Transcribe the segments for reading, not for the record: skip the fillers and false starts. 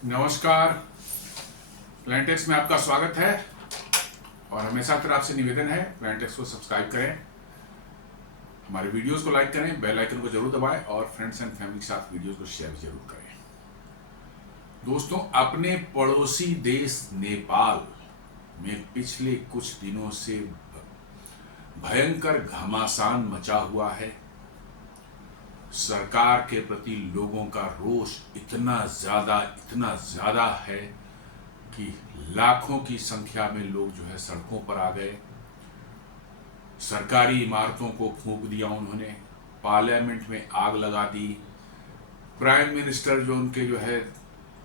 नमस्कार। प्लांटेक्स में आपका स्वागत है और हमेशा की तरह आपसे निवेदन है प्लांटेक्स को सब्सक्राइब करें, हमारे वीडियोस को लाइक करें, बेल आइकन को जरूर दबाएं और फ्रेंड्स एंड फैमिली के साथ वीडियोस को शेयर भी जरूर करें। दोस्तों, अपने पड़ोसी देश नेपाल में पिछले कुछ दिनों से भयंकर घमासान मचा हुआ है। सरकार के प्रति लोगों का रोष इतना ज्यादा है कि लाखों की संख्या में लोग जो है सड़कों पर आ गए। सरकारी इमारतों को फूंक दिया उन्होंने, पार्लियामेंट में आग लगा दी। प्राइम मिनिस्टर जो उनके जो है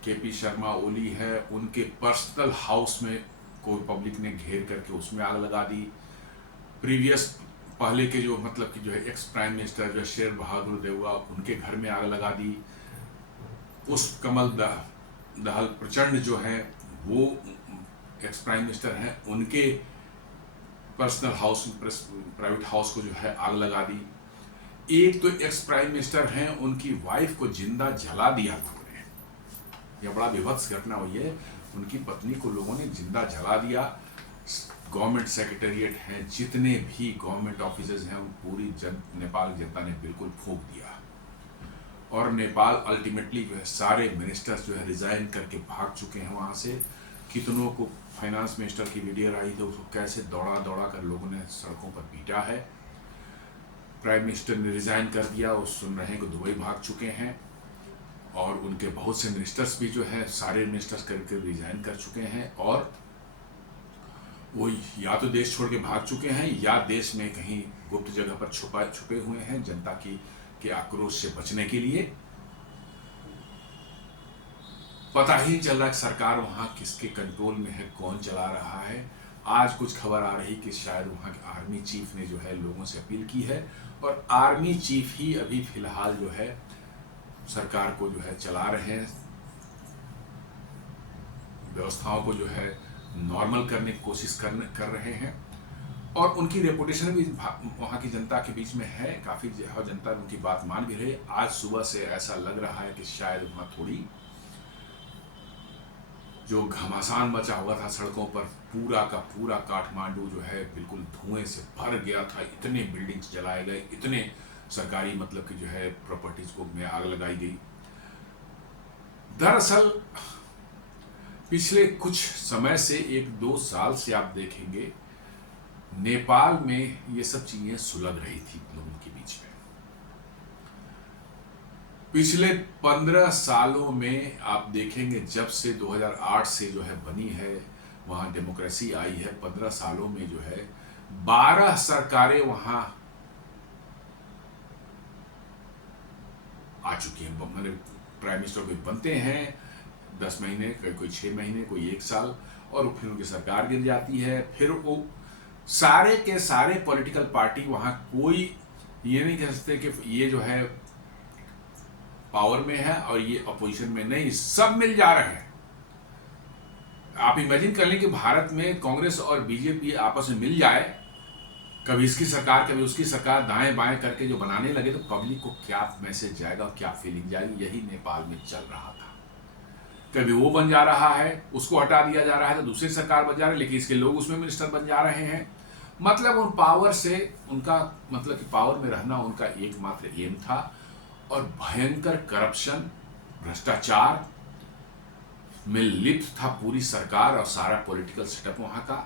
केपी शर्मा ओली है, उनके पर्सनल हाउस में कोई पब्लिक ने घेर करके उसमें आग लगा दी। पहले के जो मतलब कि जो है एक्स प्राइम मिनिस्टर जो शेर बहादुर देवगा, उनके घर में आग लगा दी। उस कमल दहल प्रचंड जो है वो एक्स प्राइम मिनिस्टर हैं, उनके पर्सनल हाउस प्राइवेट हाउस को जो है आग लगा दी। एक तो एक्स प्राइम मिनिस्टर हैं, उनकी वाइफ को जिंदा जला दिया लोगों ने। यह बड़ा विभत्स घटना हुई है। उनकी पत्नी को लोगों ने जिंदा जला दिया। गवर्नमेंट सेक्रेटेरिएट हैं, जितने भी गवर्नमेंट ऑफिसर्स हैं, पूरी नेपाल जनता ने बिल्कुल फूंक दिया। और नेपाल अल्टीमेटली जो है सारे मिनिस्टर्स जो है रिजाइन करके भाग चुके हैं वहाँ से। कितनों को फाइनेंस मिनिस्टर की वीडियो आई तो उसको कैसे दौड़ा दौड़ा कर लोगों ने सड़कों पर पीटा है। प्राइम मिनिस्टर ने रिजाइन कर दिया, वो सुन रहे हैं कि दुबई भाग चुके हैं। और उनके बहुत से मिनिस्टर्स भी जो है सारे मिनिस्टर्स करके रिजाइन कर चुके हैं और वो या तो देश छोड़ के भाग चुके हैं या देश में कहीं गुप्त जगह पर छुपे हुए हैं जनता की के आक्रोश से बचने के लिए। पता ही चल रहा है सरकार वहां किसके कंट्रोल में है, कौन चला रहा है। आज कुछ खबर आ रही कि शायद वहां के आर्मी चीफ ने जो है लोगों से अपील की है और आर्मी चीफ ही अभी फिलहाल जो है सरकार को जो है चला रहे हैं, व्यवस्थाओं को जो है नॉर्मल करने की कोशिश कर रहे हैं। और उनकी रेपुटेशन भी वहाँ की जनता के बीच में है, काफ़ी जनता उनकी बात मान भी रही। आज सुबह से ऐसा लग रहा है कि शायद वहाँ थोड़ी जो घमासान मचा हुआ था सड़कों पर, पूरा का पूरा काठमांडू जो है बिल्कुल धुएं से भर गया था। इतने बिल्डिंग्स जलाए गए, इतने सरकारी मतलब कि जो है प्रॉपर्टीज को में आग लगाई गई। दरअसल पिछले कुछ समय से 1-2 साल से आप देखेंगे नेपाल में ये सब चीजें सुलग रही थी लोगों के बीच में। पिछले 15 सालों में आप देखेंगे जब से 2008 से जो है बनी है वहां डेमोक्रेसी आई है, 15 सालों में जो है 12 सरकारें वहां आ चुकी हैं। मैंने प्राइम मिनिस्टर भी बनते हैं 10 महीने, कोई 6 महीने, कोई 1 साल, और फिर उनकी सरकार गिर जाती है। फिर वो सारे के सारे पॉलिटिकल पार्टी वहां, कोई ये नहीं कह सकते कि ये जो है पावर में है और ये अपोजिशन में नहीं, सब मिल जा रहे हैं। आप इमेजिन कर लें कि भारत में कांग्रेस और बीजेपी आपस में मिल जाए, कभी इसकी सरकार कभी उसकी सरकार, दाएं बाएं करके जो बनाने लगे, तो पब्लिक को क्या मैसेज जाएगा और क्या फीलिंग जाएगी। यही नेपाल में चल रहा था। कभी वो बन जा रहा है, उसको हटा दिया जा रहा है तो दूसरी सरकार बन जा रही है, लेकिन इसके लोग उसमें मिनिस्टर बन जा रहे हैं। मतलब उन पावर से उनका मतलब कि पावर में रहना उनका एकमात्र एम था। और भयंकर करप्शन, भ्रष्टाचार में लिप्त था पूरी सरकार और सारा पॉलिटिकल सेटअप वहां का।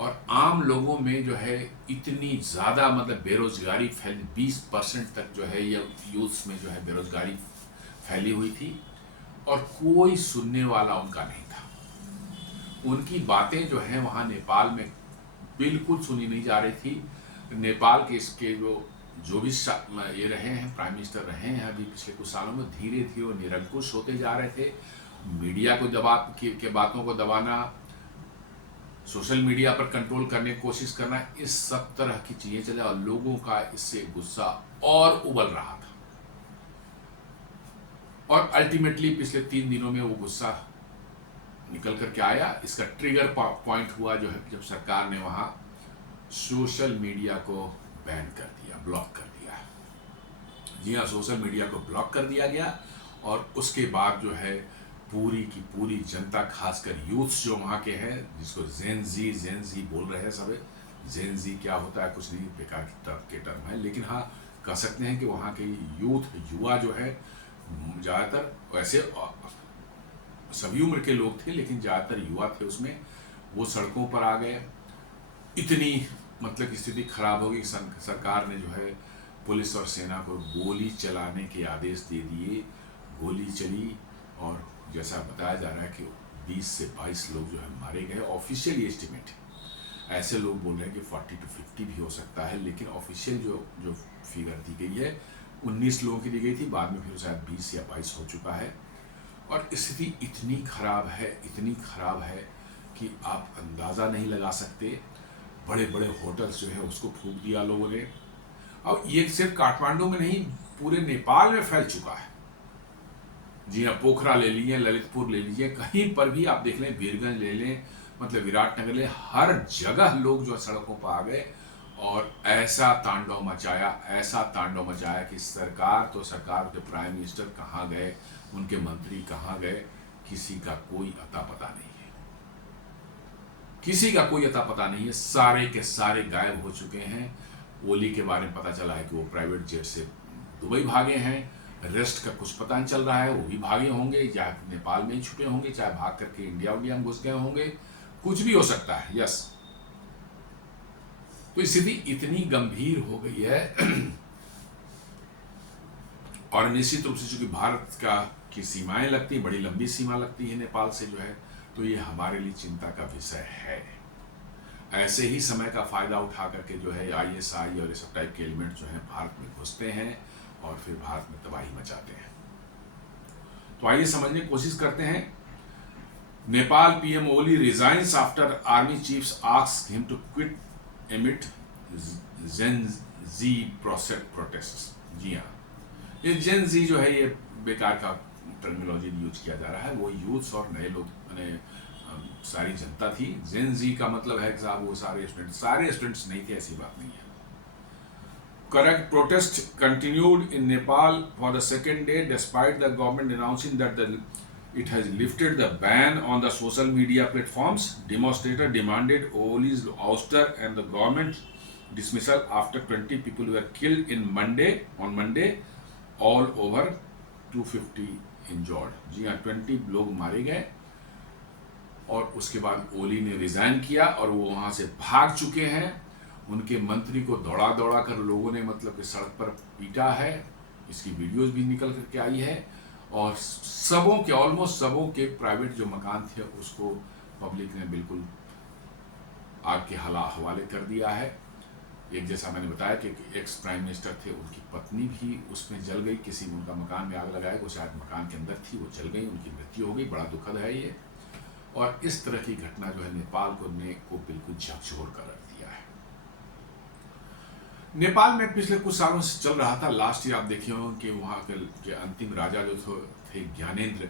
और आम लोगों में जो है इतनी ज्यादा मतलब बेरोजगारी फैली, 20% तक जो है ये यूथ में जो है बेरोजगारी फैली हुई थी और कोई सुनने वाला उनका नहीं था। उनकी बातें जो है वहाँ नेपाल में बिल्कुल सुनी नहीं जा रही थी। नेपाल के इसके जो भी ये रहे हैं, प्राइम मिनिस्टर रहे हैं अभी पिछले कुछ सालों में, धीरे धीरे वो निरंकुश होते जा रहे थे। मीडिया को के बातों को दबाना, सोशल मीडिया पर कंट्रोल करने की कोशिश करना, इस सब तरह की चीजें चले और लोगों का इससे गुस्सा और उबल रहा था। और अल्टीमेटली पिछले 3 दिनों में वो गुस्सा निकल करके आया। इसका ट्रिगर पॉइंट हुआ जो है जब सरकार ने वहां सोशल मीडिया को बैन कर दिया, ब्लॉक कर दिया। जी हाँ, सोशल मीडिया को ब्लॉक कर दिया गया और उसके बाद जो है पूरी की पूरी जनता, खासकर यूथ्स जो वहाँ के हैं, जिसको जेन जी बोल रहे हैं सब। जेन जी क्या होता है, कुछ नहीं, बेकार के टर्म है, लेकिन हाँ कह सकते हैं कि वहाँ के युवा जो है, ज़्यादातर वैसे सभी उम्र के लोग थे, लेकिन ज़्यादातर युवा थे उसमें, वो सड़कों पर आ गए। इतनी मतलब स्थिति खराब हो गई, सरकार ने जो है पुलिस और सेना को गोली चलाने के आदेश दे दिए। गोली चली और जैसा बताया जा रहा है कि 20 से 22 लोग जो है मारे गए। ऑफिशियल एस्टिमेट है, ऐसे लोग बोल रहे हैं कि 40 to 50 भी हो सकता है, लेकिन ऑफिशियल जो फिगर दी गई है 19 लोगों की दी गई थी, बाद में फिर शायद 20 या 22 हो चुका है। और स्थिति इतनी खराब है कि आप अंदाज़ा नहीं लगा सकते। बड़े बड़े होटल्स जो है उसको फूंक दिया लोगों ने। अब ये सिर्फ काठमांडू में नहीं, पूरे नेपाल में फैल चुका है। जी हाँ, पोखरा ले लीजिए, ललितपुर ले लीजिए, कहीं पर भी आप देख लें, वीरगंज ले लें, मतलब विराटनगर ले, हर जगह लोग जो सड़कों पर आ गए और ऐसा तांडव मचाया कि सरकार के प्राइम मिनिस्टर कहाँ गए, उनके मंत्री कहाँ गए, किसी का कोई अता पता नहीं है। सारे के सारे गायब हो चुके हैं। ओली के बारे में पता चला है कि वो प्राइवेट जेट से दुबई भागे हैं। रेस्ट का कुछ पता नहीं चल रहा है, वो भी भागे होंगे, या नेपाल में ही छुपे होंगे, चाहे भाग करके इंडिया में घुस गए होंगे, कुछ भी हो सकता है। यस, तो स्थिति इतनी गंभीर हो गई है और निश्चित रूप से चूंकि भारत की सीमाएं लगती, बड़ी लंबी सीमा लगती है नेपाल से जो है, तो ये हमारे लिए चिंता का विषय है। ऐसे ही समय का फायदा उठा करके जो है ISI और ये सब टाइप के एलिमेंट जो है भारत में घुसते हैं और फिर भारत में तबाही मचाते हैं। तो आइए समझने की कोशिश करते हैं। Nepal PM Oli resigns after army chiefs asks him to quit amid Gen Z protest. जी हाँ, ये जेन जी जो है, ये बेकार का टर्मिनोलॉजी यूज किया जा रहा है। वो यूथ्स और नए लोग, सारी जनता थी। जेन जी का मतलब है कि साहब वो सारे स्टूडेंट्स नहीं थे, ऐसी बात नहीं है। Correct, protest continued in Nepal for the second day despite the government announcing that it has lifted the ban on the social media platforms. Demonstrators demanded Oli's ouster and the government dismissal after 20 people were killed on Monday, all over 250 injured. जी हाँ, 20 लोग मारे गए और उसके बाद ओली ने resign किया और वो वहाँ से भाग चुके हैं। उनके मंत्री को दौड़ा कर लोगों ने मतलब कि सड़क पर पीटा है। इसकी वीडियोस भी निकल करके आई है और ऑलमोस्ट सबों के प्राइवेट जो मकान थे उसको पब्लिक ने बिल्कुल आग के हवाले कर दिया है। एक जैसा मैंने बताया कि एक्स प्राइम मिनिस्टर थे, उनकी पत्नी भी उसमें जल गई, किसी ने उनका मकान में आग लगाया, वो शायद मकान के अंदर थी, वो जल गई, उनकी मृत्यु हो गई। बड़ा दुखद है ये। और इस तरह की घटना जो है नेपाल को बिल्कुल झकझोर कर रख दिया है। नेपाल में पिछले कुछ सालों से चल रहा था, लास्ट ईयर आप देखे होंगे कि वहाँ के अंतिम राजा जो थे ज्ञानेंद्र,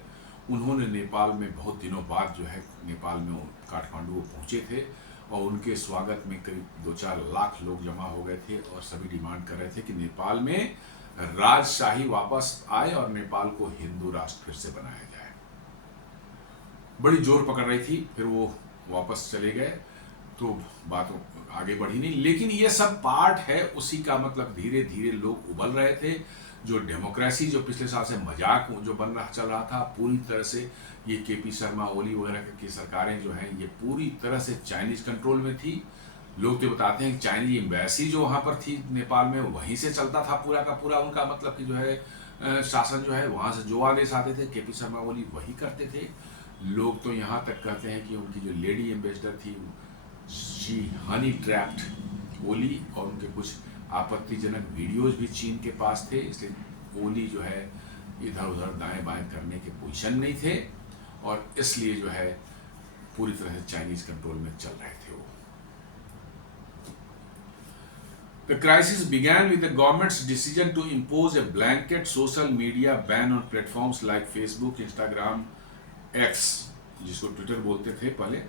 उन्होंने नेपाल में बहुत दिनों बाद जो है नेपाल में काठमांडू पहुँचे थे और उनके स्वागत में करीब 2-4 लाख लोग जमा हो गए थे और सभी डिमांड कर रहे थे कि नेपाल में राजशाही वापस आए और नेपाल को हिंदू राष्ट्र फिर से बनाया जाए। बड़ी जोर पकड़ रही थी, फिर वो वापस चले गए तो बात आगे बढ़ी नहीं। लेकिन ये सब पार्ट है उसी का, मतलब धीरे धीरे लोग उबल रहे थे। जो डेमोक्रेसी जो पिछले साल से मजाक जो चल रहा था, पूरी तरह से ये KP शर्मा, ओली वगैरह की सरकारें जो हैं ये पूरी तरह से चाइनीज कंट्रोल में थी। लोग तो बताते हैं कि चाइनीज एम्बेसी जो वहाँ पर थी नेपाल में, वहीं से चलता था पूरा का पूरा उनका, मतलब कि जो है शासन जो है, वहाँ से जो आदेश आते थे KP शर्मा ओली वही करते थे। लोग तो यहाँ तक कहते हैं कि उनकी जो लेडी एम्बेसडर थी शी हनी ट्रैप्ड ओली, और उनके कुछ आपत्तिजनक वीडियोस भी चीन के पास थे, इसलिए ओली जो है इधर उधर दाएं बाएं करने के पोजीशन नहीं थे और इसलिए जो है पूरी तरह से चाइनीज कंट्रोल में चल रहे थे वो। The crisis began with the government's decision to impose a blanket social media ban on platforms like Facebook, Instagram, X, जिसको ट्विटर बोलते थे पहले,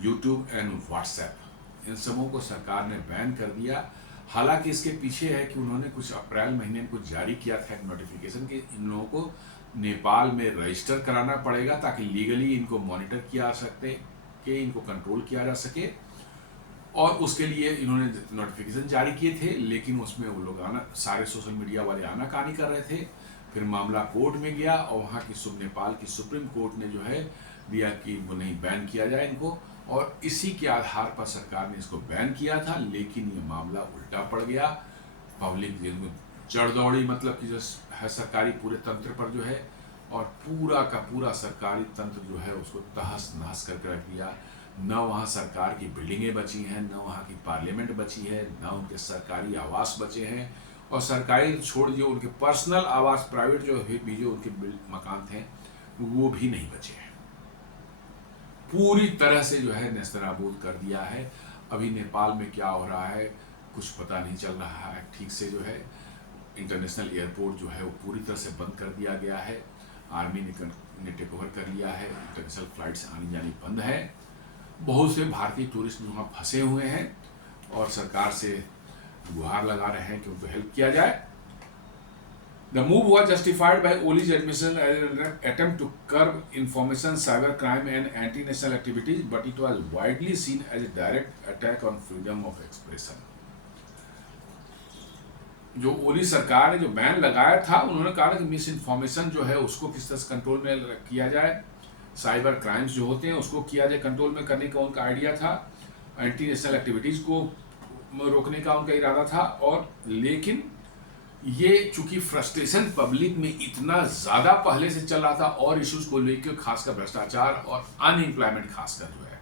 यूट्यूब एंड व्हाट्सएप, इन सबों को सरकार ने बैन कर दिया। हालांकि इसके पीछे है कि उन्होंने कुछ अप्रैल महीने में कुछ जारी किया था एक नोटिफिकेशन कि इन लोगों को नेपाल में रजिस्टर कराना पड़ेगा ताकि लीगली इनको मॉनिटर किया जा सकते कि इनको कंट्रोल किया जा सके। और उसके लिए इन्होंने नोटिफिकेशन जारी किए थे, लेकिन उसमें वो लोग सारे सोशल मीडिया वाले आनाकानी कर रहे थे। फिर मामला कोर्ट में गया और वहाँ की नेपाल की सुप्रीम कोर्ट ने जो है दिया कि वो नहीं, बैन किया जाए इनको, और इसी के आधार पर सरकार ने इसको बैन किया था। लेकिन ये मामला उल्टा पड़ गया, पब्लिक चढ़ दौड़ी, मतलब कि जो है सरकारी पूरे तंत्र पर जो है, और पूरा का पूरा सरकारी तंत्र जो है उसको तहस नहस करके रख दिया। न वहाँ सरकार की बिल्डिंगें बची हैं, न वहाँ की पार्लियामेंट बची है, न उनके सरकारी आवास बचे हैं, और सरकारी छोड़ जो उनके पर्सनल आवास, प्राइवेट जो भी जो उनके मकान थे वो भी नहीं बचे हैं। पूरी तरह से जो है नेस्तनाबूद कर दिया है। अभी नेपाल में क्या हो रहा है कुछ पता नहीं चल रहा है ठीक से। जो है इंटरनेशनल एयरपोर्ट जो है वो पूरी तरह से बंद कर दिया गया है, आर्मी ने टेक ओवर कर लिया है, इंटरनेशनल फ्लाइट्स आनी जानी बंद है। बहुत से भारतीय टूरिस्ट वहाँ फंसे हुए हैं और सरकार से गुहार लगा रहे हैं कि उनको हेल्प किया जाए। The move was justified by Oli's admission as an attempt to curb information, cyber crime and anti-national activities, but it was widely seen as a direct attack on freedom of expression. जो ओली सरकार ने जो ban लगाया था, उन्होंने कहा कि miss information जो है उसको किस तरह से कंट्रोल में किया जाए, साइबर क्राइम्स जो होते हैं उसको किया जाए कंट्रोल में करने का उनका आइडिया था, एंटी नेशनल एक्टिविटीज़ को रोकने का उनका इरादा था। और लेकिन ये चूंकि फ्रस्ट्रेशन पब्लिक में इतना ज़्यादा पहले से चल रहा था और इश्यूज को लेकर, खासकर भ्रष्टाचार और अनएम्प्लॉयमेंट खासकर जो है,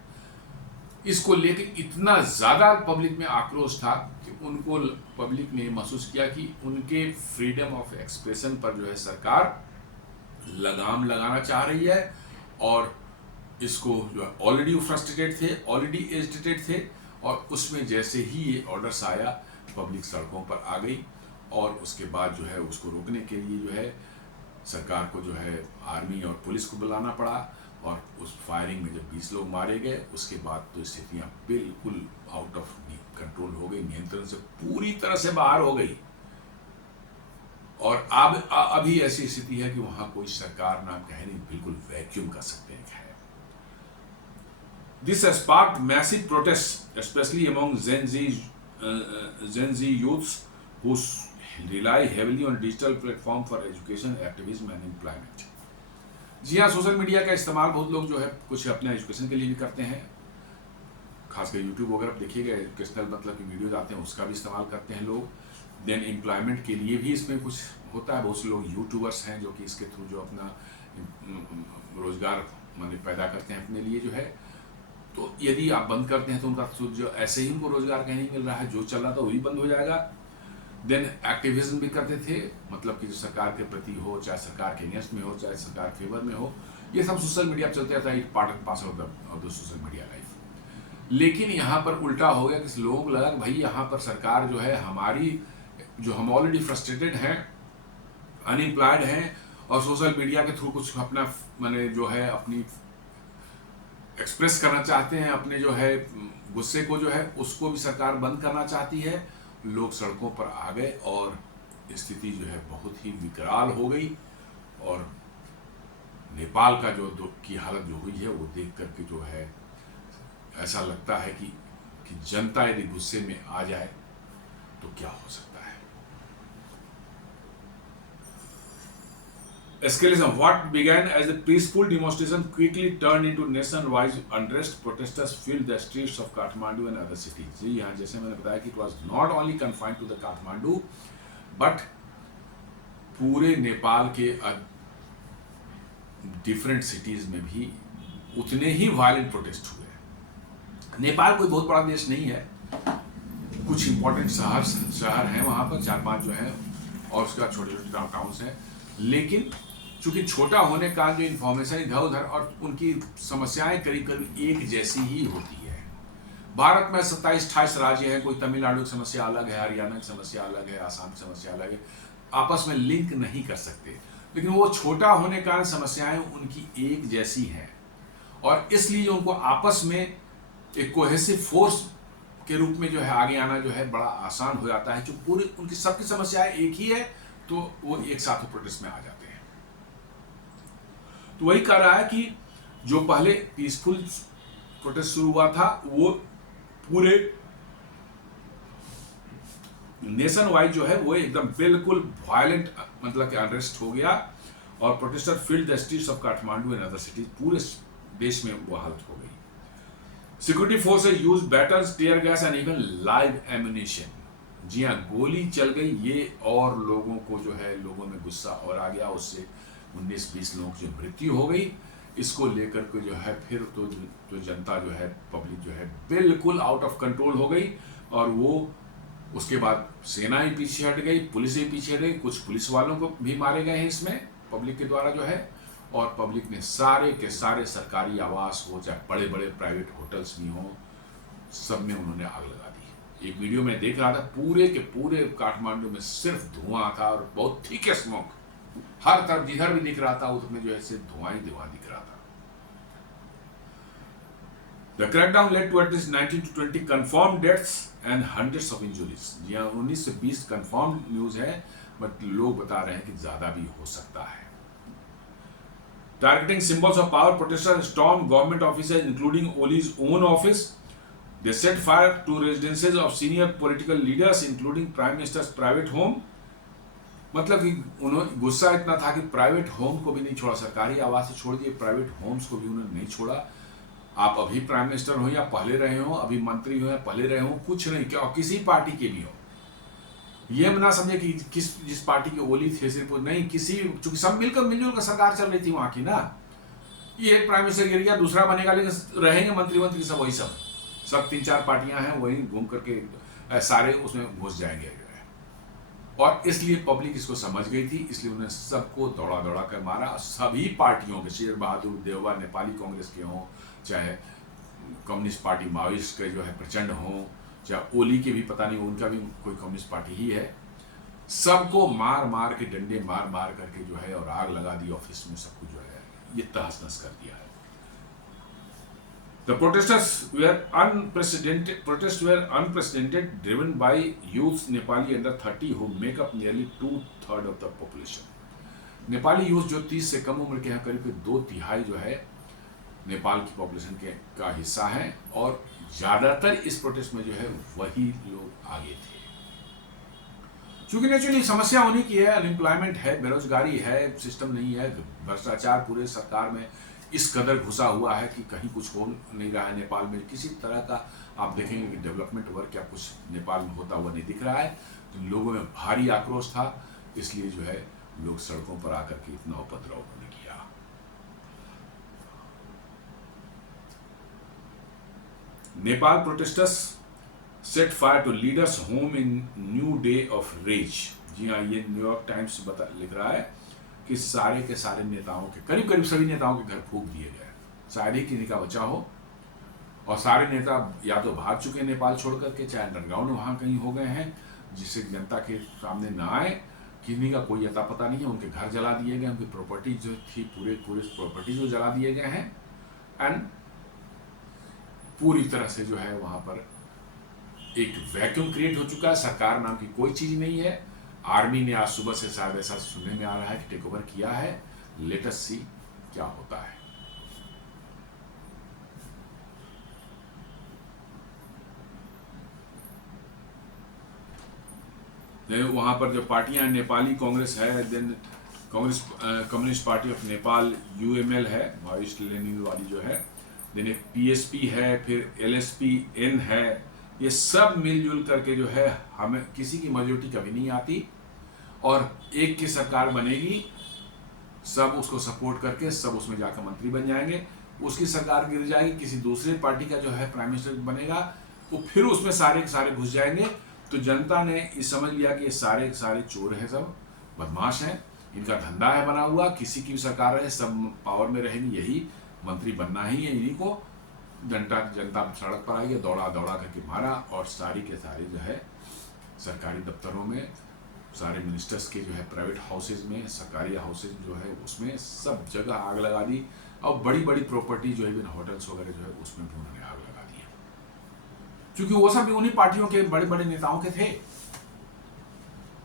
इसको लेकर इतना ज़्यादा पब्लिक में आक्रोश था कि उनको पब्लिक ने महसूस किया कि उनके फ्रीडम ऑफ एक्सप्रेशन पर जो है सरकार लगाम लगाना चाह रही है। और इसको जो है ऑलरेडी फ्रस्ट्रेटेड थे, ऑलरेडी एजिटेटेड थे, और उसमें जैसे ही ये ऑर्डर्स आया पब्लिक सड़कों पर आ गई। और उसके बाद जो है उसको रोकने के लिए जो है सरकार को जो है आर्मी और पुलिस को बुलाना पड़ा, और उस फायरिंग में जब 20 लोग मारे गए उसके बाद तो स्थितियाँ बिल्कुल आउट ऑफ कंट्रोल हो गई, नियंत्रण से पूरी तरह से बाहर हो गई। और अब अभी ऐसी स्थिति है कि वहाँ कोई सरकार नाम कहे नहीं, बिल्कुल वैक्यूम कर सकते हैं। This has sparked massive protests, especially among Gen Z youths who rely heavily on digital platform for education, activism and employment. जी हाँ, सोशल मीडिया का इस्तेमाल बहुत लोग जो है कुछ अपने एजुकेशन के लिए भी करते हैं, खासकर यूट्यूब वगैरह देखिएगा, एजुकेशनल मतलब कि वीडियोज आते हैं उसका भी इस्तेमाल करते हैं लोग। देन एम्प्लॉयमेंट के लिए भी इसमें कुछ होता है, बहुत से लोग यूट्यूबर्स हैं जो कि इसके थ्रू जो अपना रोजगार माने पैदा करते हैं अपने लिए जो है। तो यदि आप बंद करते हैं तो उनका जो ऐसे ही उनको रोजगार कहीं नहीं मिल रहा है, जो चल रहा था वही बंद हो जाएगा। देन एक्टिविज्म भी करते थे, मतलब कि जो सरकार के प्रति हो, चाहे सरकार के अगेंस्ट में हो, चाहे सरकार फेवर में हो, ये सब सोशल मीडिया पर चलते रहता है, it part and parcel of the social media life. लेकिन यहाँ पर उल्टा हो गया कि लोगों को लगा कि भाई यहाँ पर सरकार जो है हमारी, जो हम ऑलरेडी फ्रस्ट्रेटेड हैं, अनएम्प्लॉयड हैं, और सोशल मीडिया के थ्रू कुछ अपना मैंने जो है अपनी एक्सप्रेस करना चाहते हैं, अपने जो है गुस्से को जो है उसको भी सरकार बंद करना चाहती है। लोग सड़कों पर आ गए और स्थिति जो है बहुत ही विकराल हो गई। और नेपाल का जो की हालत जो हुई है वो देख करके जो है ऐसा लगता है कि जनता यदि गुस्से में आ जाए तो क्या हो सकता है। Escalation. What began as a peaceful demonstration quickly turned into nationwide unrest. Protesters filled the streets of Kathmandu and other cities. जी हाँ, जैसे मैंने बताया कि it was not only confined to the Kathmandu, but पूरे नेपाल के डिफरेंट सिटीज में भी उतने ही वायलेंट प्रोटेस्ट हुए। नेपाल कोई बहुत बड़ा देश नहीं है, कुछ इंपॉर्टेंट शहर हैं वहाँ पर, 4-5 जो हैं, और उसका छोटे छोटे टाउन्स हैं। लेकिन चूंकि छोटा होने का जो इन्फॉर्मेशन इधर उधर और उनकी समस्याएं करीब करीब एक जैसी ही होती है। भारत में 27-28 राज्य हैं, कोई तमिलनाडु की समस्या अलग है, हरियाणा की समस्या अलग है, आसाम की समस्या अलग है, आपस में लिंक नहीं कर सकते। लेकिन वो छोटा होने के कारण समस्याएं उनकी एक जैसी हैं, और इसलिए उनको आपस में एक कोहेसिव फोर्स के रूप में जो है आगे आना जो है बड़ा आसान हो जाता है। जो पूरी उनकी सबकी समस्याएं एक ही है तो वो एक साथ प्रोटेस्ट में आ जाते हैं। तो वही कह रहा है कि जो पहले पीसफुल प्रोटेस्ट शुरू हुआ था वो पूरे नेशन वाइड जो है वो एकदम बिल्कुल वायलेंट मतलब कि अनरेस्ट हो गया और protester filled the streets of Kathmandu and other cities. पूरे देश में वो हालत हो गई। Security forces use battles, tear gas and even live ammunition. जी हाँ, गोली चल गई ये और लोगों को जो है लोगों में गुस्सा और आ गया। उससे 19-20 लोगों की मृत्यु हो गई। इसको लेकर के जो है फिर तो जनता जो है पब्लिक जो है बिल्कुल आउट ऑफ कंट्रोल हो गई और वो उसके बाद सेना ही पीछे हट गई, पुलिस ही पीछे हट गई। कुछ पुलिस वालों को भी मारे गए हैं इसमें पब्लिक के द्वारा जो है। और पब्लिक ने सारे के सारे सरकारी आवास हो चाहे बड़े बड़े प्राइवेट होटल्स भी हों, सब में उन्होंने आग लगा दी। एक वीडियो में देख रहा था पूरे के पूरे काठमांडू में सिर्फ धुआं था और बहुत थिक स्मोक, हर तरफ जिधर भी दिख रहा था उसमें जो है सिर्फ धुआं ही धुआं दिख रहा था। The crackdown led to at least 19 to 20 confirmed deaths and hundreds of injuries। जी हाँ, 19 से 20 confirmed न्यूज है, बट लोग बता रहे हैं कि ज्यादा भी हो सकता है। Targeting symbols of power, protesters stormed government offices including Oli's own office। They set fire to residences of senior political leaders including Prime Minister's private home। मतलब कि उन्होंने गुस्सा इतना था कि प्राइवेट होम को भी नहीं छोड़ा, सरकारी आवास से छोड़ दिए, प्राइवेट होम्स को भी उन्होंने नहीं छोड़ा। आप अभी प्राइम मिनिस्टर हो या पहले रहे हो, अभी मंत्री हो या पहले रहे हो, कुछ नहीं, क्या किसी पार्टी के भी हो, ये ना समझे कि जिस पार्टी की ओली थे सिर्फ नहीं, किसी, चूंकि सब मिलकर मिलजुल कर सरकार चल रही थी वहां की ना। ये प्राइम मिनिस्टर गिर गया, दूसरा बनेगा, लेकिन रहेंगे मंत्री सब वही सब 3-4 पार्टियां हैं, वही घूम करके सारे उसमें घुस जाएंगे। और इसलिए पब्लिक इसको समझ गई थी, इसलिए उन्होंने सबको दौड़ा दौड़ा कर मारा। सभी पार्टियों के, शेर बहादुर देववा नेपाली कांग्रेस के हों, चाहे कम्युनिस्ट पार्टी माओइस्ट के जो है प्रचंड हों, चाहे ओली के भी, पता नहीं उनका भी कोई कम्युनिस्ट पार्टी ही है, सबको मार मार के, डंडे मार मार करके जो है और आग लगा दी ऑफिस में, सब कुछ जो है ये तहस नहस कर दिया है। The protests were unprecedented, driven by youths Nepali under 30 who make up nearly 2/3 of the population। Nepali youth जो 30 से कम उम्र के हैं, करीब 2/3 जो है नेपाल की पॉपुलेशन के का हिस्सा है और ज्यादातर इस प्रोटेस्ट में जो है वही लोग आगे थे। क्योंकि नेचुरली समस्या होने की है, अनएम्प्लॉयमेंट है, बेरोजगारी है, सिस्टम नहीं है, भ्रष्टाचार पूरे सरकार में इस कदर घुसा हुआ है कि कहीं कुछ हो नहीं रहा है। नेपाल में किसी तरह का आप देखेंगे कि डेवलपमेंट वर्क या कुछ नेपाल में होता हुआ नहीं दिख रहा है। तो लोगों में भारी आक्रोश था, इसलिए जो है लोग सड़कों पर आकर के इतना उपद्रव उन्होंने किया। Nepal protesters set fire to leaders home in new day of rage. जी हाँ, ये न्यूयॉर्क टाइम्स लिख रहा है कि सारे के सारे नेताओं के, करीब करीब सभी नेताओं के घर फूंक दिए गए, शायद ही किसी का बचा हो। और सारे नेता या तो भाग चुके नेपाल छोड़ करके, चाहे अंडरग्राउंड वहां कहीं हो गए हैं, जिससे जनता के सामने ना आए। किसी का कोई अता पता नहीं है। उनके घर जला दिए गए, उनकी प्रॉपर्टी जो थी पूरे प्रॉपर्टी जो जला दिए गए हैं। एंड पूरी तरह से जो है वहां पर एक वैक्यूम क्रिएट हो चुका है। सरकार नाम की कोई चीज नहीं है। आर्मी ने आज सुबह से शायद ऐसा सुनने में आ रहा है कि टेक ओवर किया है। लेट अस सी क्या होता है। वहां पर जो पार्टियां, नेपाली कांग्रेस है, then Congress communist party of Nepal UML है, माओइस्ट लेनिन वाली जो है, देन एक पीएसपी है, फिर एलएसपी-एन है। ये सब मिलजुल करके जो है, हमें किसी की मेजोरिटी कभी नहीं आती और एक की सरकार बनेगी, सब उसको सपोर्ट करके सब उसमें जाकर मंत्री बन जाएंगे। उसकी सरकार गिर जाएगी, किसी दूसरे पार्टी का जो है प्राइम मिनिस्टर बनेगा, वो फिर उसमें सारे के सारे घुस जाएंगे। तो जनता ने ये समझ लिया कि ये सारे के सारे चोर हैं, सब बदमाश हैं, इनका धंधा है बना हुआ, किसी की भी सरकार रहे सब पावर में रहेंगी, यही मंत्री बनना ही है इन्हीं को। जनता सड़क पर आई है, दौड़ा दौड़ा करके मारा और सारी के सारे जो है सरकारी दफ्तरों में, सारे मिनिस्टर्स के जो है प्राइवेट हाउसेज में, सरकारी हाउसेज जो है उसमें सब जगह आग लगा दी। और बड़ी बड़ी प्रॉपर्टी जो है होटल्स वगैरह जो है उसमें भी उन्होंने आग लगा दी, क्योंकि वो सब भी उन्हीं पार्टियों के बड़े बड़े नेताओं के थे।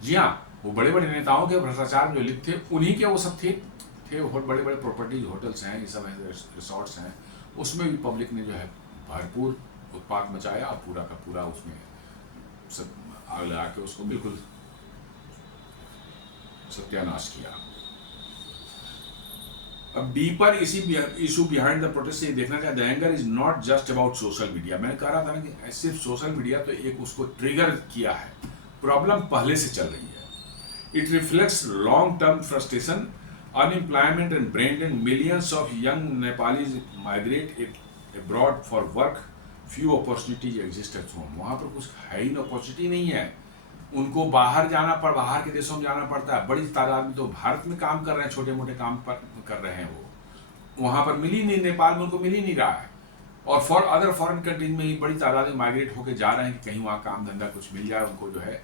जी हाँ, वो बड़े बड़े नेताओं के भ्रष्टाचार जो लिप्त थे उन्हीं के वो सब थे। थे, बहुत बड़े बड़े प्रॉपर्टीज, होटल्स हैं, ये सब रिसोर्ट्स हैं, उसमें भी पब्लिक ने जो है भरपूर उत्पात मचाया और पूरा का पूरा उसमें सब आग लगा के उसको बिल्कुल सत्यानाश किया। अब deeper issue behind the protest ये देखना चाहिए, the anger is not just about social media. मैंने कहा था ना कि सिर्फ सोशल मीडिया तो एक उसको ट्रिगर किया है, प्रॉब्लम पहले से चल रही है। It reflects long term frustration, unemployment and brain drain, millions of young Nepalese migrate abroad for work, few opportunities exist at home. वहाँ पर कुछ है ही अपॉर्चुनिटी नहीं है, उनको बाहर बाहर के देशों में जाना पड़ता है। बड़ी तादाद में तो भारत में काम कर रहे हैं, छोटे मोटे काम पर कर रहे हैं, वो वहाँ पर मिल ही नहीं, नेपाल में उनको मिल ही नहीं रहा है। और फॉर अदर फॉरेन कंट्रीज में ही बड़ी तादाद में माइग्रेट होकर जा रहे हैं कि कहीं वहाँ काम धंधा कुछ मिल जाए उनको, जो है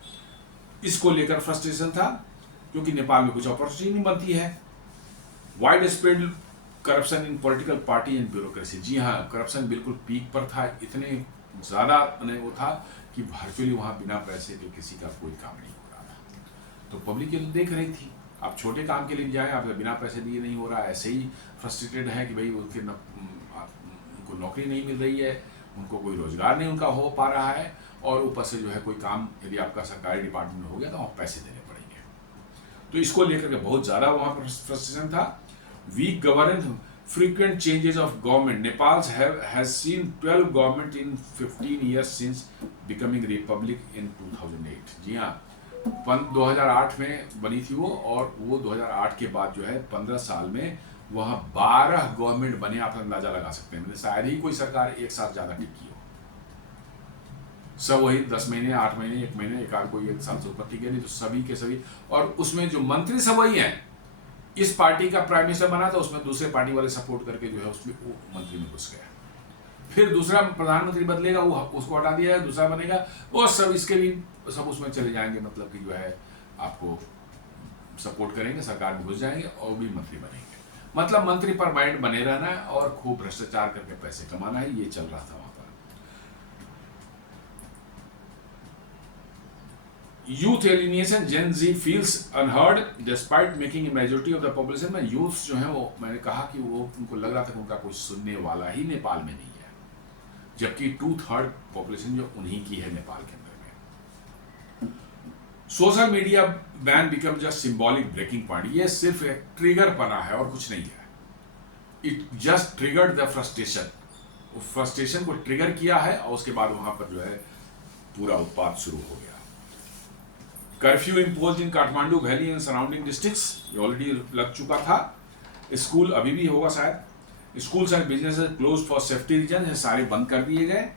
इसको लेकर फ्रस्ट्रेशन था, क्योंकि नेपाल में कुछ अपॉर्चुनिटी नहीं बनती है। Wide spread corruption in political party and bureaucracy. जी हाँ, करप्शन बिल्कुल पीक पर था, इतने ज़्यादा वो था कि वर्चुअली वहाँ बिना पैसे के किसी का कोई काम नहीं हो रहा था। तो पब्लिक ये तो देख रही थी, आप छोटे काम के लिए जाएं, आप बिना पैसे दिए नहीं हो रहा, ऐसे ही फ्रस्ट्रेटेड है कि भाई उनको नौकरी नहीं मिल रही है, उनको कोई रोजगार नहीं उनका हो पा रहा है, और ऊपर से जो है कोई काम यदि आपका सरकारी डिपार्टमेंट में हो गया तो आप पैसे देने पड़ेंगे। तो इसको लेकर के बहुत ज़्यादा वहाँ पर फ्रस्ट्रेशन था। Weak governance, frequent changes of government. Nepal has seen 12 government in 15 years since becoming republic in 2008. जी हाँ, 2008 में बनी थी वो, और वो 2008 के बाद जो है 15 साल में वहाँ 12 गवर्नमेंट बने। आप अंदाजा लगा सकते हैं, मतलब शायद ही कोई सरकार एक साथ ज़्यादा टिकी हो। सब वही 10 महीने, 8 महीने, 1 महीने, एक आध कोई एक साल से ऊपर टिके नहीं, तो सभी के सभी। और उसमें जो मंत्री सब वही हैं, इस पार्टी का प्राइम मिनिस्टर बना था, उसमें दूसरे पार्टी वाले सपोर्ट करके जो है उसमें वो मंत्री में घुस गया। फिर दूसरा प्रधानमंत्री बदलेगा, वो उसको हटा दिया, दूसरा बनेगा, वो सब इसके भी सब उसमें चले जाएंगे, मतलब कि जो है आपको सपोर्ट करेंगे, सरकार में घुस जाएंगे और भी मंत्री बनेंगे। मतलब मंत्री पर माइंड बने रहना है और खूब भ्रष्टाचार करके पैसे कमाना है, ये चल रहा था वहां पर। Youth alienation, Gen Z feels unheard despite making a majority of the population. में यूथ जो है वो, मैंने कहा कि वो उनको लग रहा था कि उनका कोई सुनने वाला ही नेपाल में नहीं है, जबकि 2/3 पॉपुलेशन जो उन्हीं की है नेपाल के अंदर में। Social media ban become just symbolic breaking point. ये सिर्फ एक ट्रिगर बना है और कुछ नहीं है। It just triggered the frustration, frustration को ट्रिगर किया है, और उसके बाद वहां पर जो है पूरा उत्पात शुरू हो गया। Curfew impose in Kathmandu valley and surrounding districts, ये ऑलरेडी लग चुका था। स्कूल अभी भी होगा शायद। Schools and businesses close for safety reason, है सारे बंद कर दिए गए।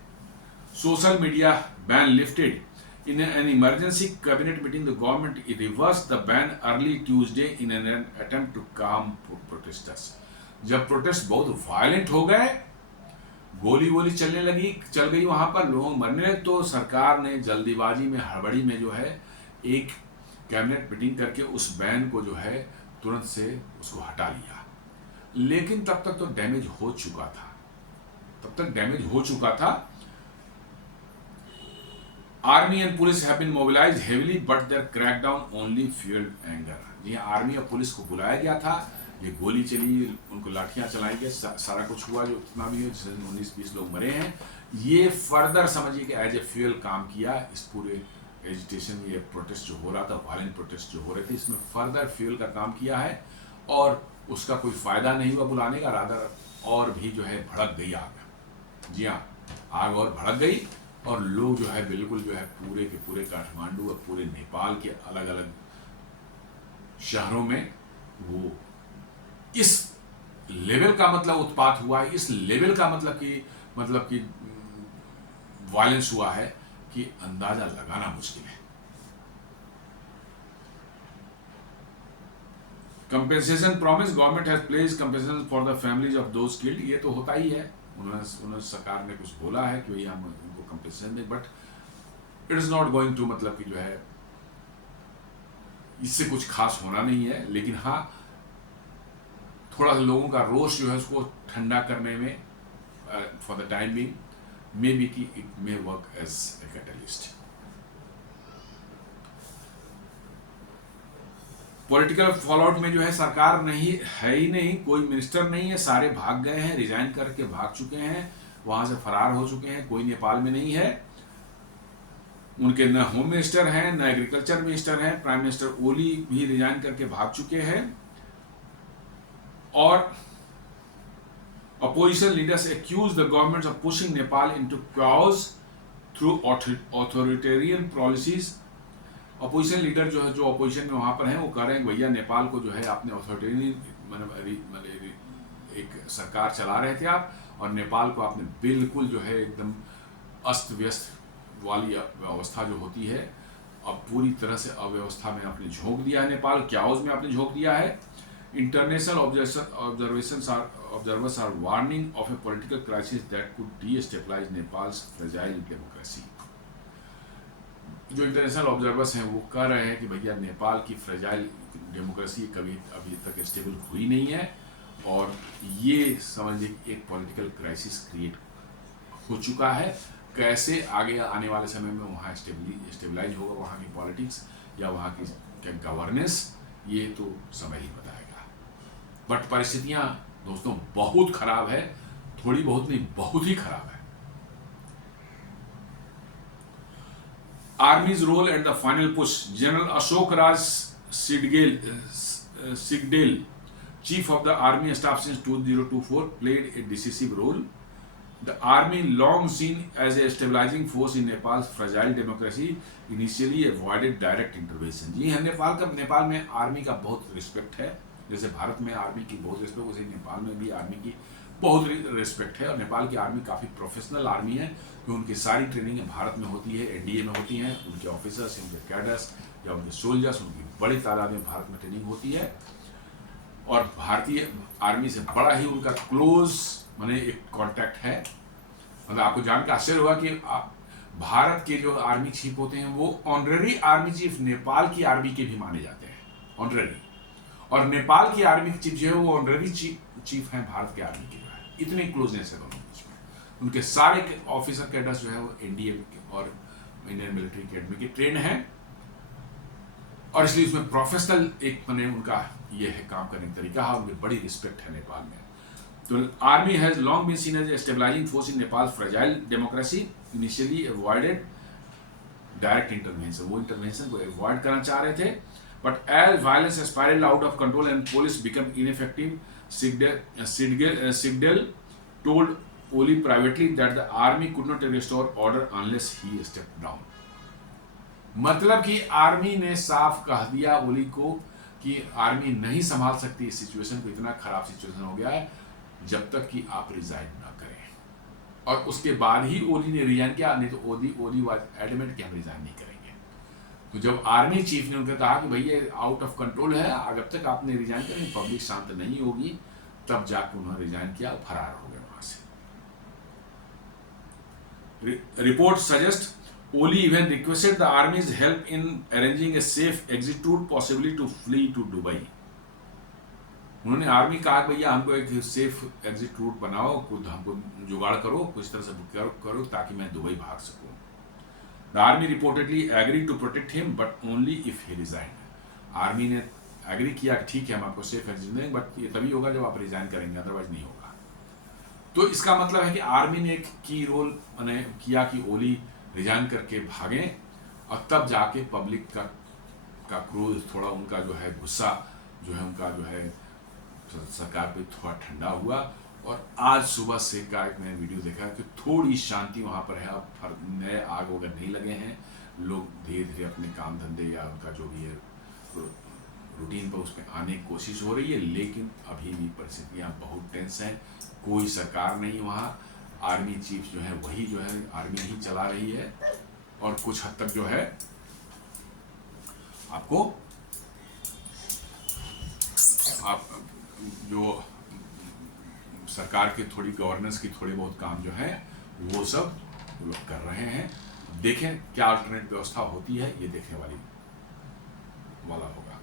Social media ban lifted in an emergency cabinet meeting, the government reverse the ban early Tuesday in an attempt to calm protesters. जब प्रोटेस्ट बहुत वायलेंट हो गए, गोली चल गई वहां पर, लोग मरने लगे, तो सरकार ने जल्दीबाजी में, हड़बड़ी में जो है एक कैबिनेट मीटिंग करके उस बैन को जो है तुरंत से उसको हटा लिया। लेकिन तब तक तो डैमेज हो चुका था, army and police have been mobilised heavily but their crackdown only fuelled anger. जी आर्मी और पुलिस को बुलाया गया था, ये गोली चली, उनको लाठियां चलाई गई, सारा कुछ हुआ, जो इतना भी है, 19-20 लोग मरे हैं। ये फर्दर समझिए कि एज ए फ्यूल काम किया इस पूरे एजिटेशन, ये प्रोटेस्ट जो हो रहा था, वायलेंट प्रोटेस्ट जो हो रहे थे, इसमें फर्दर फ्यूल का काम किया है, और उसका कोई फायदा नहीं हुआ बुलाने का, रादर और भी जो है भड़क गई आग। जी हाँ, आग और भड़क गई, और लोग जो है बिल्कुल जो है पूरे के पूरे काठमांडू और पूरे नेपाल के अलग अलग शहरों में वो इस लेवल का मतलब उत्पात हुआ है, इस लेवल का मतलब कि वायलेंस हुआ है कि अंदाजा लगाना मुश्किल है। Compensation promise, government has placed compensation for the families of those killed. ये तो होता ही है, उन्होंने सरकार ने कुछ बोला है कि भैया हम उनको कंपेंसेशन दें, but it is not going to, मतलब कि जो है इससे कुछ खास होना नहीं है। लेकिन हाँ, थोड़ा लोगों का रोष जो है उसको ठंडा करने में for the time being maybe कि it may work as a catalyst. Political fallout में जो है सरकार नहीं है, ही नहीं, कोई मिनिस्टर नहीं है, सारे भाग गए हैं, रिजाइन करके भाग चुके हैं, वहां से फरार हो चुके हैं, कोई नेपाल में नहीं है। उनके न होम मिनिस्टर हैं, न एग्रीकल्चर मिनिस्टर हैं, प्राइम मिनिस्टर ओली भी रिजाइन करके भाग चुके हैं, और opposition leaders accuse the governments of pushing Nepal into chaos through authoritarian policies। Opposition leader जो है, जो अपोजिशन में वहां पर हैं, वो कह रहे हैं भैया नेपाल को जो है आपने ऑथोरिटेरियन मतलब एक सरकार चला रहे थे आप, और नेपाल को आपने बिल्कुल जो है एकदम अस्त व्यस्त वाली अवस्था जो होती है, अब पूरी तरह से अव्यवस्था में आपने झोंक दिया है, नेपाल क्याओस में आपने झोंक दिया है। International observers are warning of a political crisis that could destabilize Nepal's fragile democracy। जो इंटरनेशनल ऑब्जर्वर्स हैं वो कह रहे हैं कि भैया नेपाल की फ्रेजाइल डेमोक्रेसी कभी अभी तक स्टेबल हुई नहीं है, और ये समझ लीजिए एक पॉलिटिकल क्राइसिस क्रिएट हो चुका है। कैसे आगे आने वाले समय में वहाँ स्टेबलाइज होगा वहाँ की पॉलिटिक्स या वहाँ की गवर्नेंस, ये तो समय ही बताएगा। बट परिस्थितियां दोस्तों बहुत खराब है, थोड़ी बहुत नहीं, बहुत ही खराब है। Army's role at the final push. General Ashok Raj Sigdel, chief of the army staff since 2024, played a decisive role. The army, long seen as a stabilizing force in Nepal's fragile democracy, initially avoided direct intervention। जी हाँ, नेपाल में army का बहुत respect है, जैसे भारत में army की बहुत respect, वैसे नेपाल में भी आर्मी की बहुत रिस्पेक्ट है। और नेपाल की आर्मी काफ़ी प्रोफेशनल आर्मी है, जो उनकी सारी ट्रेनिंग भारत में होती है, एनडीए में होती हैं, उनके ऑफिसर्स, उनके कैडर्स या उनके सोल्जर्स, उनकी बड़ी तादाद में भारत में ट्रेनिंग होती है। और भारतीय आर्मी से बड़ा ही उनका क्लोज माने एक कांटेक्ट है। मतलब आपको जानकर आश्चर्य होगा कि भारत के जो आर्मी चीफ होते हैं वो ऑनरेरी आर्मी चीफ नेपाल की आर्मी के भी माने जाते हैं, ऑनरेरी। और नेपाल की आर्मी चीफ जो है वो ऑनरेरी चीफ हैं भारत के आर्मी के, जो है इतनी क्लोजनेस है दोनों बीच में। उनके सारे ऑफिसर कैडर्स जो है वो एनडीए और इंडियन मिलिट्री अकेडमी के ट्रेन हैं, और इसलिए उसमें प्रोफेशनल एक मैंने उनका ये है काम करने का तरीका है, उनकी बड़ी रिस्पेक्ट है नेपाल में। तो army has long been seen as a stabilising force in Nepal fragile democracy, initially avoided direct intervention. वो इंटरवेंशन को अवॉइड करना चाह रहे थे, but as violence spiral out of control and police become ineffective, Sigdel told Oli privately that the army could not restore order unless he step down. मतलब कि army ने साफ कह दिया ओली को कि आर्मी नहीं संभाल सकती इस सिचुएशन को, इतना खराब सिचुएशन हो गया है, जब तक कि आप रिजाइन ना करें। और उसके बाद ही ओली ने रिजाइन किया, नहीं तो ओली वाज एडमेंट कि हम रिजाइन नहीं करेंगे। तो जब आर्मी चीफ ने उनसे कहा कि भैया आउट ऑफ कंट्रोल है, जब तक आपने रिजाइन करें, पब्लिक शांत नहीं होगी, तब जाकर उन्होंने रिजाइन किया, फरार हो गए वहां से। Report suggest Oli even requested the army's help in arranging a safe exit route, possibly to flee to Dubai। उन्होंने आर्मी कहा कि भैया हमको एक सेफ एग्जिट रूट बनाओ, खुद हमको जुगाड़ करो, कुछ तरह से करो ताकि मैं दुबई भाग सकूं। The army reportedly agree to protect him but only if he resign. Army ने एग्री किया कि ठीक है हम आपको सेफ एग्जिट देंगे, बट ये तभी होगा जब आप रिजाइन करेंगे, अदरवाइज नहीं होगा। तो इसका मतलब है कि आर्मी ने एक की रोल मैंने किया कि ओली रिजाइन करके भागे, और तब जाके पब्लिक का क्रोध, थोड़ा उनका जो है गुस्सा जो है उनका जो है सरकार पे थोड़ा ठंडा हुआ। और आज सुबह से का एक मैंने वीडियो देखा कि थोड़ी शांति वहाँ पर है, अब नए आग वगैरह नहीं लगे हैं, लोग धीरे धीरे अपने काम धंधे या उनका जो भी है रूटीन पर उस पर आने की कोशिश हो रही है। लेकिन अभी भी परिस्थितियाँ बहुत टेंस हैं, कोई सरकार नहीं वहाँ, आर्मी चीफ जो है वही जो है आर्मी ही चला रही है, और कुछ हद तक जो है आपको आप जो सरकार के थोड़ी गवर्नेंस की थोड़े बहुत काम जो है वो सब लोग कर रहे हैं। देखें क्या अल्टरनेट व्यवस्था होती है, ये देखने वाला होगा।